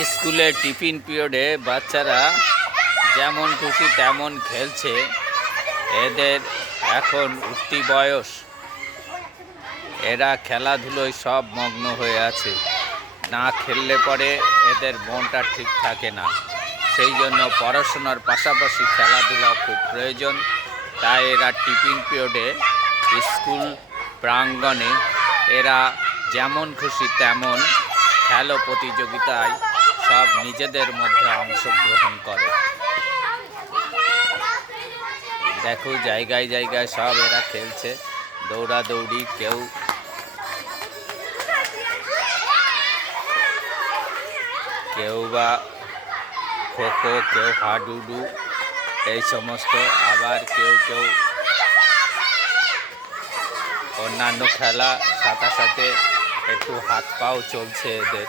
স্কুলে টিফিন পিরিয়ডে বাচ্চারা যেমন খুশি তেমন খেলছে। এদের এখন উঠতি বয়স, এরা খেলাধুলোয় সব মগ্ন হয়ে আছে। না খেললে পরে এদের মনটা ঠিক থাকে না। সেই জন্য পড়াশোনার পাশাপাশি খেলাধুলা খুব প্রয়োজন। তাই এরা টিফিন পিরিয়ডে স্কুল প্রাঙ্গণে এরা যেমন খুশি তেমন খেলো প্রতিযোগিতায় সব নিজেদের মধ্যে অংশগ্রহণ করে। দেখো জায়গায় জায়গায় সব এরা খেলছে, দৌড়াদৌড়ি, কেউ বা খোখো, কেউ হাডুডু, এই সমস্ত। আবার কেউ অন্যান্য খেলা, সাথে একটু হাত পাও চলছে এদের।